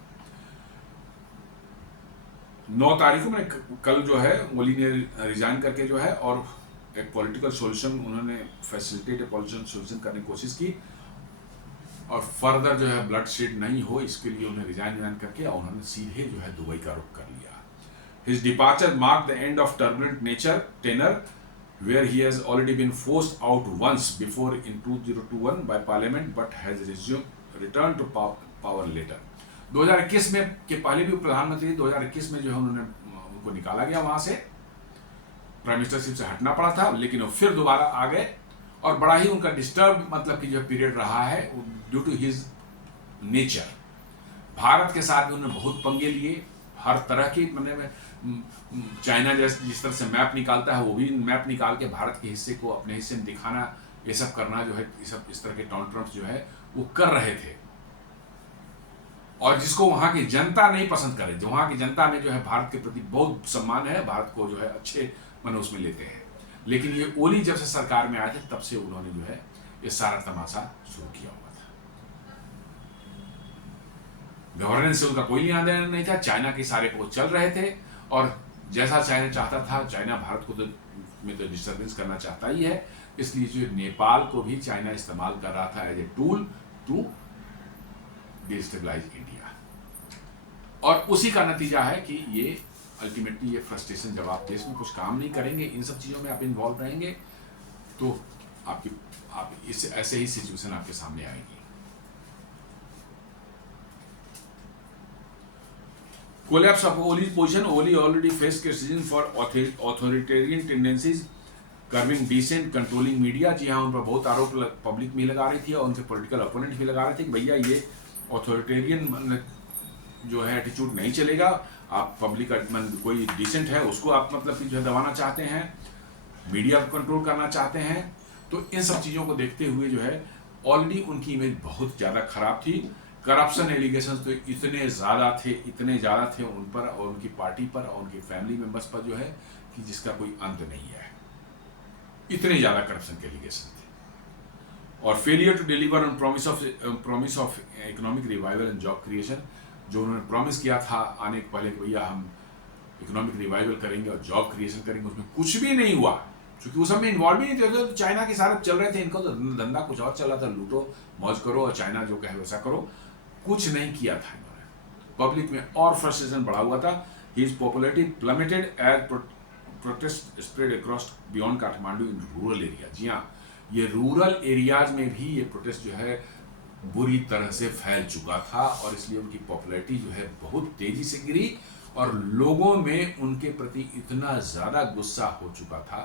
9 तारीख को मैंने कल जो है ओली ने रिजाइन करके जो है और एक पॉलिटिकल सॉल्यूशन उन्होंने फैसिलिटेट पॉलिटिकल सॉल्यूशन करने की कोशिश की, और फर्दर जो है ब्लड शेड नहीं हो, इसके लिए उन्हें रिजाइन करके और उन्होंने सीधे जो है दुबई का रुख कर लिया। His departure mark the end of turbulent nature tenure where he has already been forced out once before in 2021 by parliament but has returned to power later। 2021 में के पहले भी प्रधानमंत्री 2021 में जो है उन्होंने उनको निकाला गया वहां से, प्राइम मिनिस्टरशिप से हटना पड़ा था, लेकिन वो फिर दोबारा आ गए और बड़ा ही उनका डिस्टर्ब मतलब कि जो पीरियड रहा है due to his nature. Bharat के साथ भी उन्होंने बहुत पंगे लिए, हर तरह की मतलब चाइना जिस तरह से मैप निकालता है वो भी मैप निकाल के भारत के हिस्से को अपने हिस्से में दिखाना, ये सब करना जो है, इस तरह के टॉन्ट्रम्स जो है वो कर रहे थे। और जिसको वहां की जनता नहीं पसंद करे, जो वहां की जनता में जो है भारत के प्रति बहुत सम्मान है, भारत को जो है अच्छे मन उसमें लेते हैं। लेकिन ये ओली जब से सरकार में आए थे तब से उन्होंने जो है ये सारा तमाशा शुरू किया हुआ था। गवर्नेंस से उनका कोई लेना देना नहीं था, चाइना के सारे को चल रहे थे और जैसा चाइना चाहता था, चाइना भारत को में तो डिस्टर्बेंस करना चाहता ही है, इसलिए जो नेपाल को भी चाइना इस्तेमाल कर रहा था as a tool to destabilise India. और उसी का नतीजा है कि ये अल्टीमेटली ये फ्रस्ट्रेशन, जब आप देश में कुछ काम नहीं करेंगे, इन सब चीज़ों में आप इन्वॉल्व रहेंगे, तो आप इस ऐसे ही सिचुएशन आपके सामने आएगी। Collapse of Oli's position, Oli already faced criticism for authoritarian tendencies, curbing dissent, controlling media। जी हाँ, उन पर बहुत आरोप पब्लिक में लगा रही थी और उनके पॉलिटिकल अपोनेंट भी लगा रहे थे कि भैया ये अथॉरिटेरियन जो है एटीट्यूड नहीं चलेगा, आप पब्लिक कोई डिसेंट है उसको आप मतलब कि जो है दबाना चाहते हैं, मीडिया को कंट्रोल करना चाहते हैं। तो इन सब चीज़ों को देखते हुए जो है ऑलरेडी उनकी इमेज बहुत ज़्यादा खराब थी। करप्शन एलिगेशंस तो इतने ज़्यादा थे उन पर और उनकी पार्टी पर और उनके फैमिली मेंबर्स पर जो है कि जिसका कोई अंत नहीं है, इतने ज़्यादा करप्शन के एलिगेशन थे। और failure to deliver on promise of economic revival and job creation, जो उन्होंने प्रॉमिस किया था आने के पहले कि भैया हम इकोनॉमिक रिवाइवल करेंगे और जॉब क्रिएशन करेंगे, उसमें कुछ भी नहीं हुआ, क्योंकि उस समय इन्वॉल्व ही नहीं थे। तो चाइना के सारे चल रहे थे, इनको तो धंधा कुछ और चल रहा था, लूटो मौज करो और चाइना जो कहे वैसा करो, कुछ नहीं किया था इन्होंने। पब्लिक में और फ्रस्ट्रेशन बढ़ा हुआ था। His popularity plummeted as protest spread across beyond Kathmandu in rural area. जी हाँ, ये रूरल एरियाज में भी ये प्रोटेस्ट जो है बुरी तरह से फैल चुका था और इसलिए उनकी पॉपुलैरिटी जो है बहुत तेजी से गिरी और लोगों में उनके प्रति इतना ज़्यादा गुस्सा हो चुका था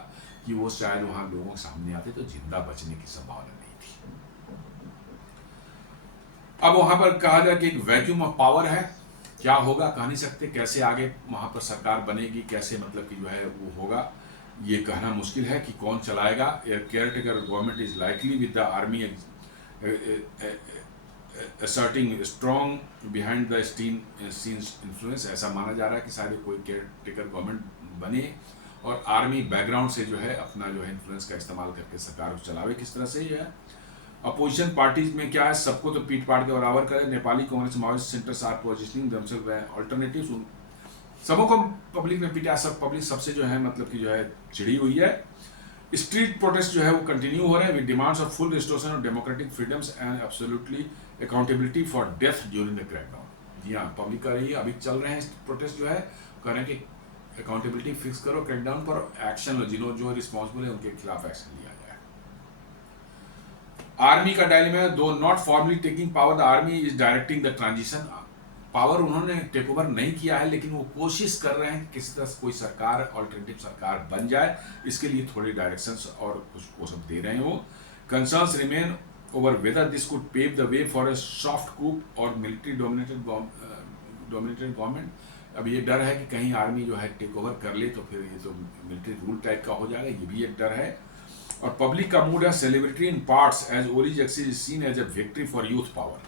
कि वो शायद वहाँ लोगों के सामने आते तो जिंदा बचने की संभावना नहीं थी। अब वहाँ पर कहा जाए कि एक वैक्यूम ऑफ पावर है, क्या होगा कह नहीं सकते, कैसे आगे वहाँ पर सरकार बनेगी, कैसे मतलब कि जो है वो होगा, ये कहना मुश्किल है कि कौन चलाएगा। Caretaker government is likely with the army asserting strong behind the scenes influence। ऐसा माना जा रहा है कि शायद कोई केयरटेकर गवर्नमेंट बने और आर्मी बैकग्राउंड से जो है अपना जो है इन्फ्लुएंस का इस्तेमाल करके सरकार को चलावे। किस तरह से यह अपोजिशन पार्टीज में क्या है, सबको तो पीट पाट के बराबर करे। Nepali Congress Maoist centres are positioning themselves alternatives, सबों को पब्लिक ने पीटा, सब पब्लिक सबसे जो है मतलब कि जो है चिड़ी हुई है। स्ट्रीट प्रोटेस्ट जो है वो कंटिन्यू हो रहे हैं with demands of full restoration of democratic freedoms and absolutely accountability for death during the crackdown. जी हाँ, पब्लिक कर रही है, अभी चल रहे हैं प्रोटेस्ट जो है, कह रहे हैं कि अकाउंटेबिलिटी फिक्स करो क्रैकडाउन पर, एक्शन लो, जिन्हों जो रिस्पॉन्सिबल है उनके खिलाफ एक्शन लिया जाए। आर्मी का डायलेमा, दो not formally taking power the army is directing the transition. Power उन्होंने टेक ओवर नहीं किया है लेकिन वो कोशिश कर रहे हैं कि किसी तरह कोई सरकार, ऑल्टरनेटिव सरकार बन जाए, इसके लिए थोड़ी डायरेक्शंस और कुछ वो सब दे रहे हैं वो। Concerns remain over whether this could pave the way for a soft coup or military dominated government. अब ये डर है कि कहीं आर्मी जो है टेक ओवर कर ले तो फिर ये तो मिलिट्री रूल टाइप का हो जाएगा, ये भी एक डर है। और पब्लिक का मूड है celebrity in parts as Oli's exit is seen as a victory for youth power.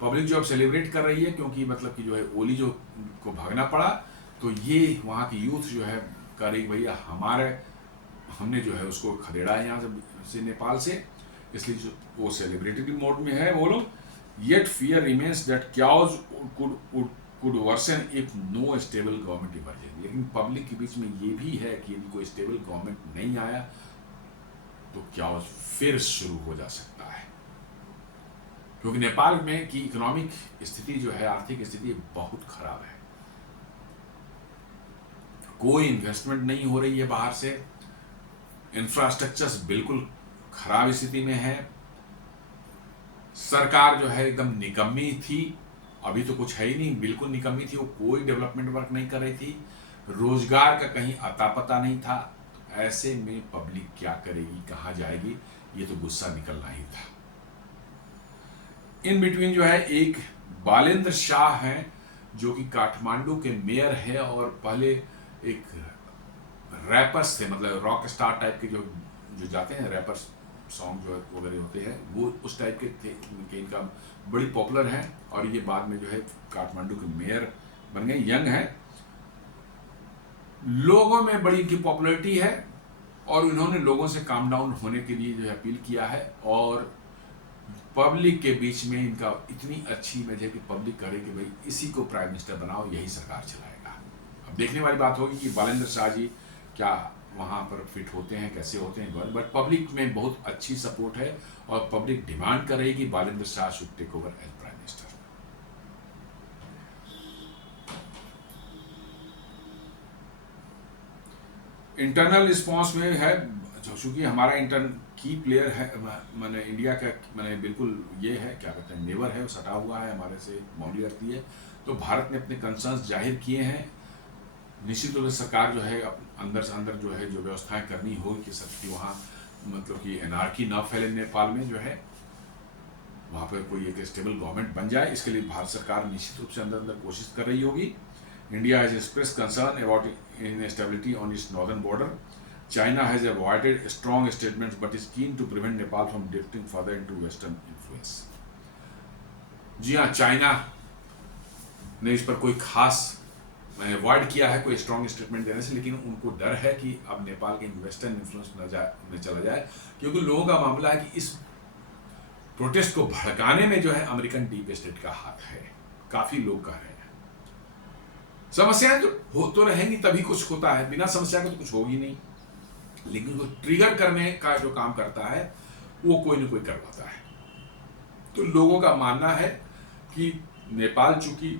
Public जो अब सेलिब्रेट कर रही है क्योंकि मतलब कि जो है ओली जो को भागना पड़ा, तो ये वहाँ की यूथ जो है कर रही भैया हमने जो है उसको खदेड़ा है यहाँ से नेपाल से, इसलिए जो वो सेलिब्रेटरी मोड में है वो लोग। Yet fear remains that chaos could worsen if no stable government emergency. लेकिन पब्लिक के बीच में ये भी है कि यदि कोई स्टेबल गवर्नमेंट नहीं आया तो क्याउज फिर शुरू हो जा सकता है, क्योंकि नेपाल में की इकोनॉमिक स्थिति जो है, आर्थिक स्थिति बहुत खराब है। कोई इन्वेस्टमेंट नहीं हो रही है बाहर से, इंफ्रास्ट्रक्चर बिल्कुल खराब स्थिति में है, सरकार जो है एकदम निकम्मी थी, अभी तो कुछ है ही नहीं, बिल्कुल निकम्मी थी, वो कोई डेवलपमेंट वर्क नहीं कर रही थी, रोजगार का कहीं अता पता नहीं था। ऐसे में पब्लिक क्या करेगी, कहाँ जाएगी, ये तो गुस्सा निकलना ही था। इन बिटवीन जो है एक बालेंद्र शाह हैं, जो कि काठमांडू के मेयर है और पहले एक रैपर्स थे, मतलब रॉक स्टार टाइप के जो जाते हैं रैपर्स, सॉन्ग जो वगैरह होते हैं, वो उस टाइप के थे, इनका बड़ी पॉपुलर है और ये बाद में जो है काठमांडू के मेयर बन गए। यंग है, लोगों में बड़ी इनकी पॉपुलैरिटी है और इन्होंने लोगों से काम डाउन होने के लिए जो है अपील किया है और पब्लिक के बीच में इनका इतनी अच्छी इमेज है कि पब्लिक करे कि भाई इसी को प्राइम मिनिस्टर बनाओ, यही सरकार चलाएगा। अब देखने वाली बात होगी कि बालेंद्र शाह जी क्या वहाँ पर फिट होते हैं, कैसे होते हैं, बट पब्लिक में बहुत अच्छी सपोर्ट है और पब्लिक डिमांड कर रही है कि Balendra Shah should take over as prime minister. Internal response में है, चूंकि हमारा इंटर्न की प्लेयर है, मैंने इंडिया का मैंने बिल्कुल ये है क्या कहते हैं नेबर है, वो सटा हुआ है, हमारे से बाउंड्री रखती है, तो भारत ने अपने कंसर्न्स जाहिर किए हैं। निश्चित रूप से सरकार जो है अंदर से अंदर जो है जो व्यवस्थाएं करनी हो कि सबकी वहाँ मतलब कि एनार्की ना फैले नेपाल में, जो है वहाँ पर कोई एक स्टेबल गवर्नमेंट बन जाए, इसके लिए भारत सरकार निश्चित रूप से अंदर अंदर कोशिश कर रही होगी। India has express concern about instability on its northern border. China has avoided strong statements but is keen to prevent Nepal from drifting further into Western influence. जी हाँ, चाइना ने इस पर कोई खास अवॉइड किया है कोई स्ट्रॉन्ग स्टेटमेंट देने से, लेकिन उनको डर है कि अब नेपाल के वेस्टर्न इन्फ्लुएंस में चला जाए, क्योंकि लोगों का मामला है कि इस प्रोटेस्ट को भड़काने में जो है अमेरिकन डीप स्टेट का हाथ है। काफी लोग कह रहे हैं समस्याएं तो हो तो रहेंगी तभी कुछ होता है, बिना समस्या के तो कुछ होगी नहीं, लेकिन वो ट्रिगर करने का जो काम करता है वो कोई ना कोई करवाता है। तो लोगों का मानना है कि नेपाल चूंकि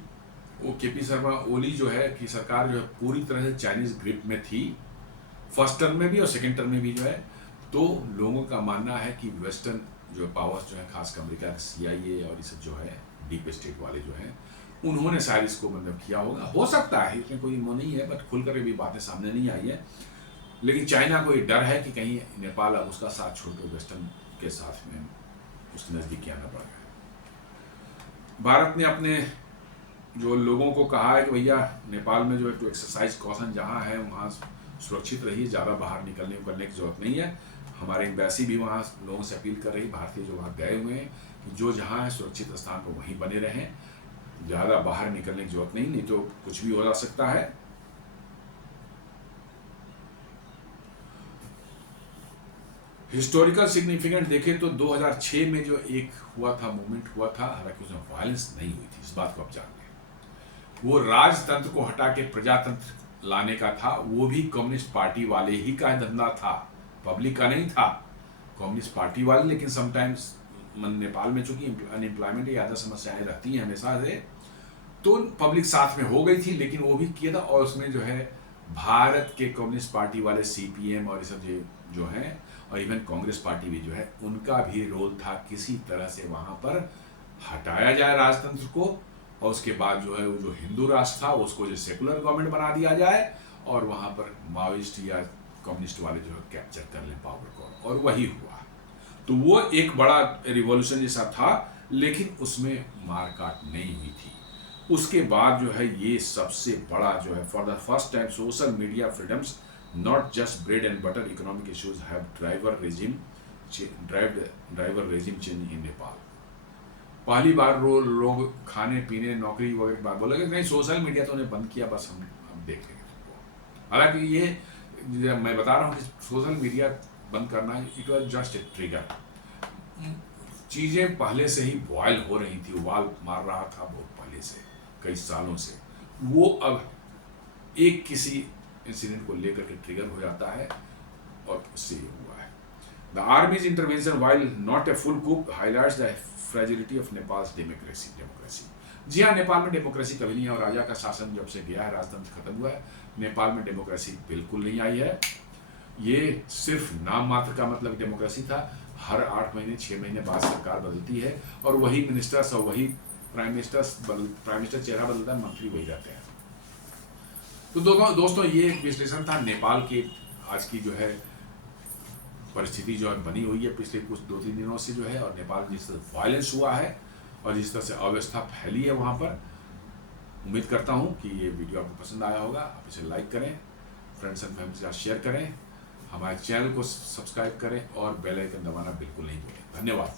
वो केपी शर्मा ओली जो है कि सरकार जो है पूरी तरह से चाइनीज ग्रिप में थी, फर्स्ट टर्म में भी और सेकेंड टर्म में भी जो है, तो लोगों का मानना है कि वेस्टर्न जो पावर्स जो है, खासकर अमेरिका का CIA और ये सब जो है डीप स्टेट वाले जो है, उन्होंने शायद इसको मतलब किया होगा, हो सकता है, इसमें कोई वो नहीं है, बट खुलकर भी बातें सामने नहीं आई है। लेकिन चाइना को ये डर है कि कहीं नेपाल अब उसका साथ छोड़कर वेस्टर्न के साथ में उसके नजदीक आना पड़ गया। भारत ने अपने जो लोगों को कहा है कि भैया नेपाल में जो है टू एक्सरसाइज कॉशन जहाँ है वहाँ सुरक्षित रहिए, ज़्यादा बाहर निकलने करने की जरूरत नहीं है। हमारे एम्बेसी भी वहाँ लोगों से अपील कर रही, भारतीय जो वहाँ गए हुए हैं, कि जो जहाँ है सुरक्षित स्थान पर वहीं बने रहें, ज़्यादा बाहर निकलने की जरूरत नहीं तो कुछ भी हो जा सकता है। हिस्टोरिकल सिग्निफिकेंट देखें तो 2006 में जो एक हुआ था मूवमेंट हुआ था, हालांकि उसमें वायलेंस नहीं हुई थी, इस बात को आप जान लें। वो राजतंत्र को हटा के प्रजातंत्र लाने का था, वो भी कम्युनिस्ट पार्टी वाले ही का धंधा था, पब्लिक का नहीं था, कम्युनिस्ट पार्टी वाले। लेकिन समटाइम्स नेपाल में चूंकि अनएम्प्लॉयमेंट ज़्यादा समस्याएं रहती हैं हमेशा से, तो पब्लिक साथ में हो गई थी, लेकिन वो भी किया था। और उसमें जो है भारत के कम्युनिस्ट पार्टी वाले CPM और ये सब जो है, और इवन कांग्रेस पार्टी भी जो है, उनका भी रोल था किसी तरह से वहाँ पर हटाया जाए राजतंत्र को, और उसके बाद जो है वो जो हिंदू राष्ट्र था उसको जो सेकुलर गवर्नमेंट बना दिया जाए और वहाँ पर माओइस्ट या कम्युनिस्ट वाले जो है कैप्चर कर लें पावर को, और वही हुआ। तो वो एक बड़ा रिवॉल्यूशन जैसा था, लेकिन उसमें मारकाट नहीं हुई थी। उसके बाद जो है ये सबसे बड़ा जो है, for the first time social media freedoms not just bread and butter economic issues have driver regime change in Nepal. पहली बार लोग खाने पीने नौकरी वगैरह बात बोलेंगे, नहीं सोशल मीडिया तो उन्हें बंद किया, बस हम देख लेंगे। हालांकि ये मैं बता रहा हूँ कि सोशल मीडिया बंद करना it was just a trigger, चीज़ें पहले से ही बॉयल हो रही थी, उबाल मार रहा था बहुत पहले से, कई सालों से। वो अब एक किसी इंसिडेंट को लेकर के ट्रिगर हो जाता है और उससे ये हुआ है। The army's intervention while not a full coup highlights the fragility of Nepal's democracy. जी हाँ, नेपाल में डेमोक्रेसी कभी नहीं है, और राजा का शासन जब से गया है, राजतंत्र खत्म हुआ है, नेपाल में डेमोक्रेसी बिल्कुल नहीं आई है। ये सिर्फ नाम मात्र का मतलब डेमोक्रेसी था। हर 8 महीने 6 महीने बाद सरकार बदलती है, और वही मिनिस्टर्स और वही प्राइम मिनिस्टर चेहरा बदलता है, मंत्री वही रहते हैं। तो दोस्तों ये एक विश्लेषण था नेपाल की आज की जो है परिस्थिति जो है बनी हुई है पिछले कुछ 2-3 दिनों से जो है, और नेपाल जिस तरह वायलेंस हुआ है और जिस तरह से अव्यवस्था फैली है वहाँ पर। उम्मीद करता हूँ कि ये वीडियो आपको पसंद आया होगा। आप इसे लाइक करें, फ्रेंड्स एंड फैमिली के साथ शेयर करें, हमारे चैनल को सब्सक्राइब करें और बेल आइकन दबाना बिल्कुल नहीं भूलें। धन्यवाद।